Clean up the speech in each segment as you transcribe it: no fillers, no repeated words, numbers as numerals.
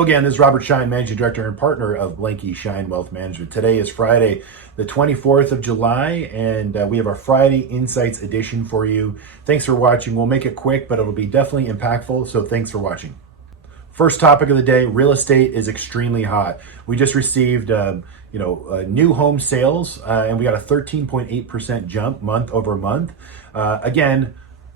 Hello again, this is Robert Schein, Managing Director and Partner of Blanke Schein Wealth Management. Today is Friday, the 24th of July, and we have our Friday Insights edition for you. Thanks for watching. We'll make it quick, but it'll be definitely impactful, so thanks for watching. First topic of the day, real estate is extremely hot. We just received new home sales, and we got a 13.8% jump month over month. Again,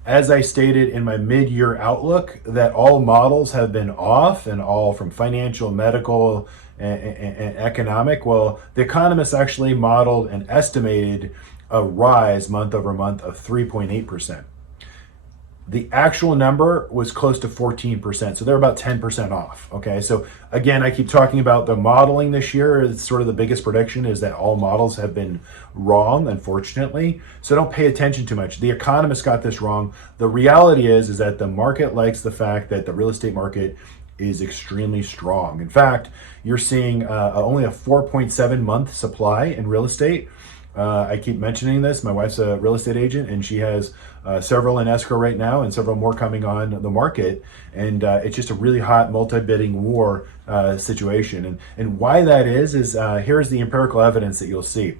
as I stated in my mid-year outlook, that all models have been off, and all from financial, medical, and economic. Well, the economists actually modeled and estimated a rise month over month of 3.8%. The actual number was close to 14%, so they're about 10% off. Okay, so again, I keep talking about the modeling this year. It's sort of the biggest prediction is that all models have been wrong, unfortunately. So don't pay attention too much. The economists got this wrong. The reality is that the market likes the fact that the real estate market is extremely strong. In fact, you're seeing only a 4.7 month supply in real estate. I keep mentioning this. My wife's a real estate agent, and she has several in escrow right now and several more coming on the market. And it's just a really hot multi-bidding war situation. And why that is here's the empirical evidence that you'll see.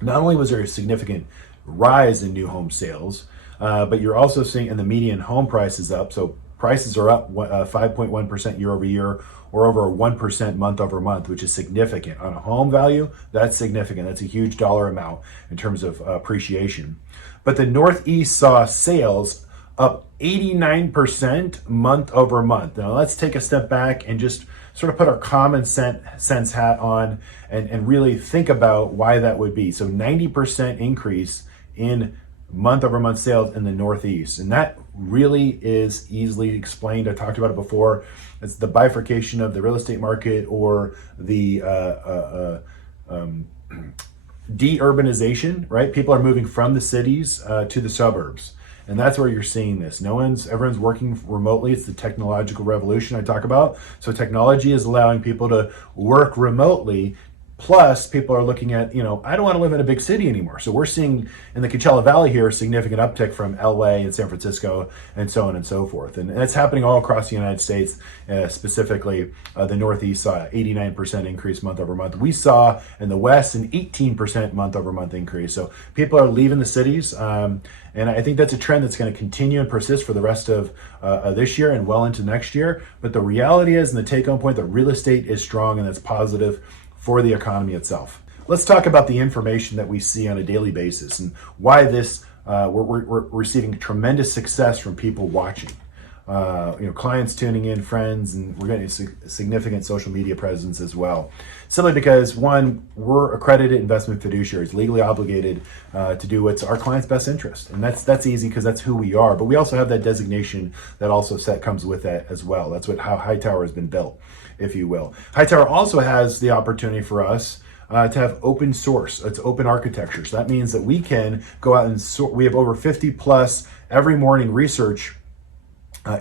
Not only was there a significant rise in new home sales, but you're also seeing, and the median home price is up. So prices are up 5.1% year over year, or over 1% month over month, which is significant. On a home value, that's significant. That's a huge dollar amount in terms of appreciation. But the Northeast saw sales up 89% month over month. Now let's take a step back and just sort of put our common sense hat on and really think about why that would be. So 90% increase in month over month sales in the Northeast. And that really is easily explained. I talked about it before. It's the bifurcation of the real estate market, or the de-urbanization, right? People are moving from the cities to the suburbs. And that's where you're seeing this. Everyone's working remotely. It's the technological revolution I talk about. So technology is allowing people to work remotely. Plus, people are looking at, I don't want to live in a big city anymore. So we're seeing in the Coachella Valley here a significant uptick from LA and San Francisco and so on and so forth. And that's happening all across the United States, specifically the Northeast saw 89% increase month over month. We saw in the West an 18% month over month increase. So people are leaving the cities. And I think that's a trend that's going to continue and persist for the rest of this year and well into next year. But the reality is, and the take home point, that real estate is strong, and that's positive for the economy itself. Let's talk about the information that we see on a daily basis and why this we're receiving tremendous success from people watching. Clients tuning in, friends, and we're getting a significant social media presence as well. Simply because, one, we're accredited investment fiduciaries, legally obligated to do what's our client's best interest, and that's easy because that's who we are. But we also have that designation that also comes with that as well. That's how Hightower has been built, if you will. Hightower also has the opportunity for us to have open source. It's open architecture. So that means that we can go out and we have over 50 plus every morning research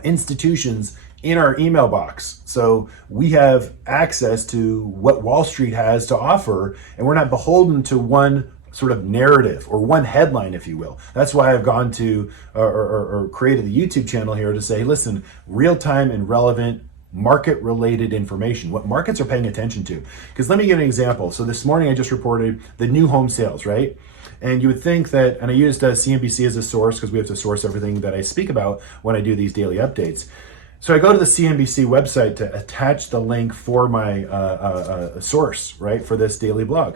institutions in our email box. So we have access to what Wall Street has to offer, and we're not beholden to one sort of narrative or one headline, if you will. That's why I've gone to or created the YouTube channel here to say, listen, real-time and relevant market-related information, what markets are paying attention to. Because let me give an example. So this morning I just reported the new home sales, right? And you would think that, and I used CNBC as a source because we have to source everything that I speak about when I do these daily updates. So I go to the CNBC website to attach the link for my source, right, for this daily blog.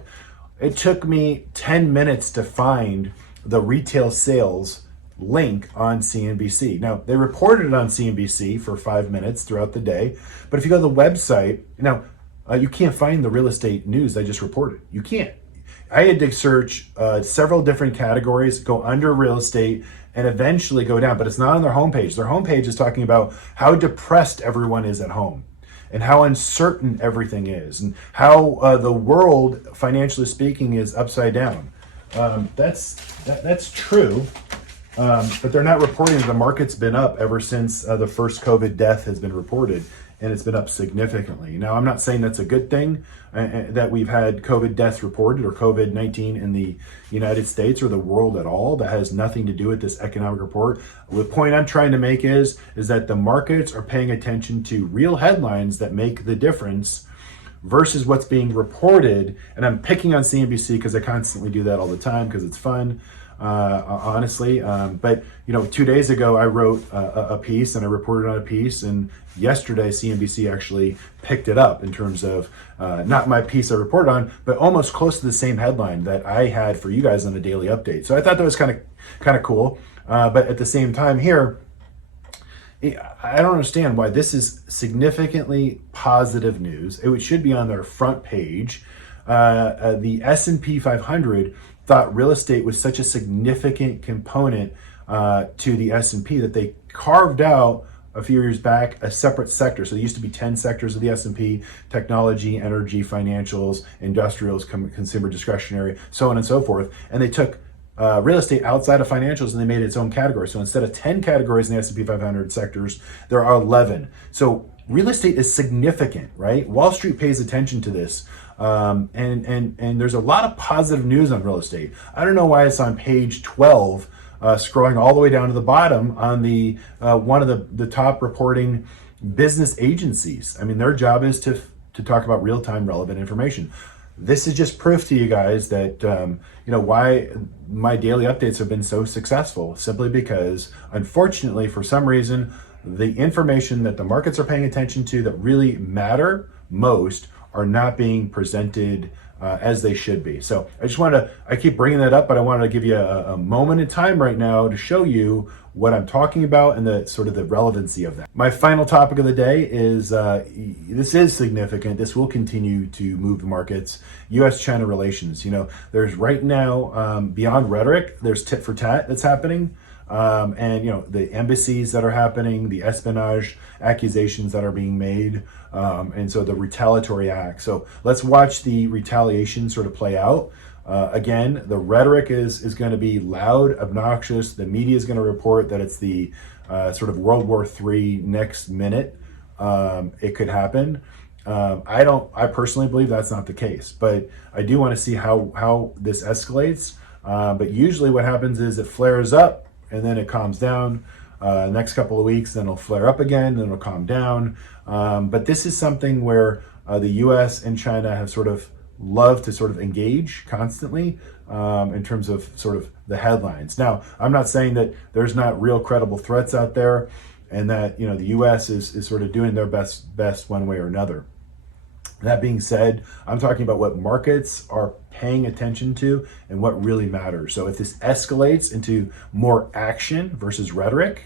It took me 10 minutes to find the retail sales link on CNBC. Now, they reported it on CNBC for 5 minutes throughout the day, but if you go to the website, you can't find the real estate news I just reported. You can't. I had to search several different categories, go under real estate, and eventually go down, but it's not on their homepage. Their homepage is talking about how depressed everyone is at home and how uncertain everything is and how the world, financially speaking, is upside down. That's true. But they're not reporting that the market's been up ever since the first COVID death has been reported and it's been up significantly. Now, I'm not saying that's a good thing, that we've had COVID deaths reported or COVID-19 in the United States or the world at all. That has nothing to do with this economic report. The point I'm trying to make is that the markets are paying attention to real headlines that make the difference versus what's being reported. And I'm picking on CNBC because I constantly do that all the time because it's fun, honestly. But 2 days ago I wrote a piece and I reported on a piece, and yesterday CNBC actually picked it up in terms of not my piece I reported on, but almost close to the same headline that I had for you guys on a daily update. So I thought that was kind of cool. But at the same time here, I don't understand why this is significantly positive news. It should be on their front page. The S&P 500 thought real estate was such a significant component to the S&P that they carved out a few years back a separate sector. So there used to be 10 sectors of the S&P: technology, energy, financials, industrials, consumer discretionary, so on and so forth. And they took real estate outside of financials and they made its own category. So instead of 10 categories in the S&P 500 sectors, there are 11. So real estate is significant, right? Wall Street pays attention to this. And there's a lot of positive news on real estate. I don't know why it's on page 12, scrolling all the way down to the bottom on the one of the top reporting business agencies. I mean, their job is to talk about real-time relevant information. This is just proof to you guys that, why my daily updates have been so successful, simply because, unfortunately, for some reason, the information that the markets are paying attention to that really matter most are not being presented as they should be. So I keep bringing that up, but I wanted to give you a moment in time right now to show you what I'm talking about and the sort of the relevancy of that. My final topic of the day is, this is significant. This will continue to move the markets. U.S.-China relations. There's right now, beyond rhetoric, there's tit for tat that's happening. And the embassies that are happening, the espionage accusations that are being made, and so the retaliatory act. So let's watch the retaliation sort of play out. Again, the rhetoric is going to be loud, obnoxious. The media is going to report that it's the sort of World War III next minute. It could happen. I personally believe that's not the case, but I do want to see how this escalates. But usually what happens is it flares up and then it calms down. Next couple of weeks, then it'll flare up again, then it'll calm down. But this is something where the U.S. and China have sort of loved to sort of engage constantly in terms of sort of the headlines. Now, I'm not saying that there's not real credible threats out there, and that the U.S. is sort of doing their best one way or another. That being said, I'm talking about what markets are paying attention to and what really matters. So if this escalates into more action versus rhetoric,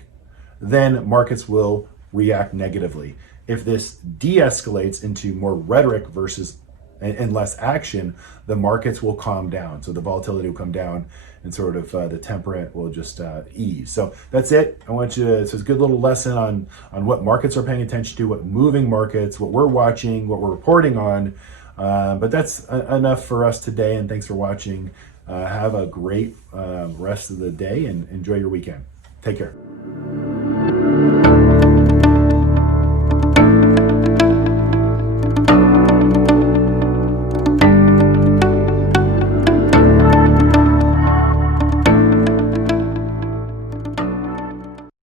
then markets will react negatively. If this de-escalates into more rhetoric versus and less action, the markets will calm down. So the volatility will come down and sort of the temperament will just ease. So that's it. I want you to, so it's a good little lesson on what markets are paying attention to, what moving markets, what we're watching, what we're reporting on. But that's enough for us today. And thanks for watching. Have a great rest of the day and enjoy your weekend. Take care.